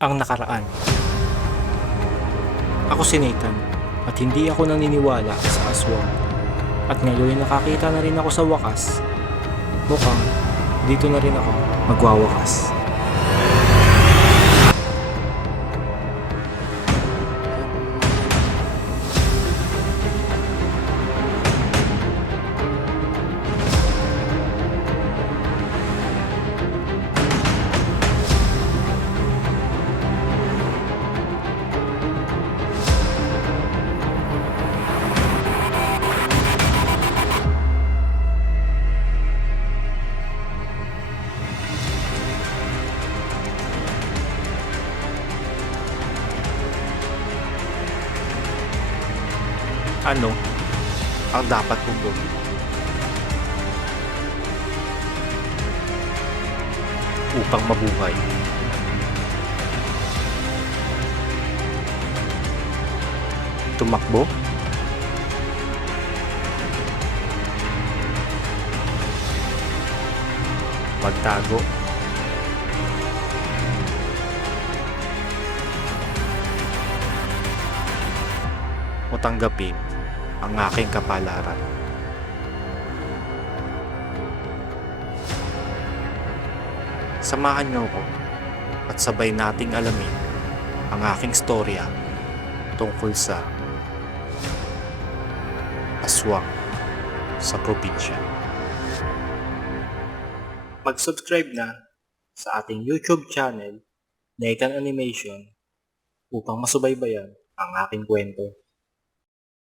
Ang nakaraan. Ako si Nathan at hindi ako naniniwala sa aswang. At ngayon ay nakakita na rin ako sa wakas. Mukhang dito na rin ako magwawakas. Ano ang dapat kong gawin upang mabuhay? Tumakbo? Magtago? O tanggapin ang aking kapalaran? Samahan niyo ako at sabay nating alamin ang aking storya tungkol sa aswang sa probinsya. Mag-subscribe na sa ating YouTube channel, Nathan Animation, upang masubaybayan ang aking kwento.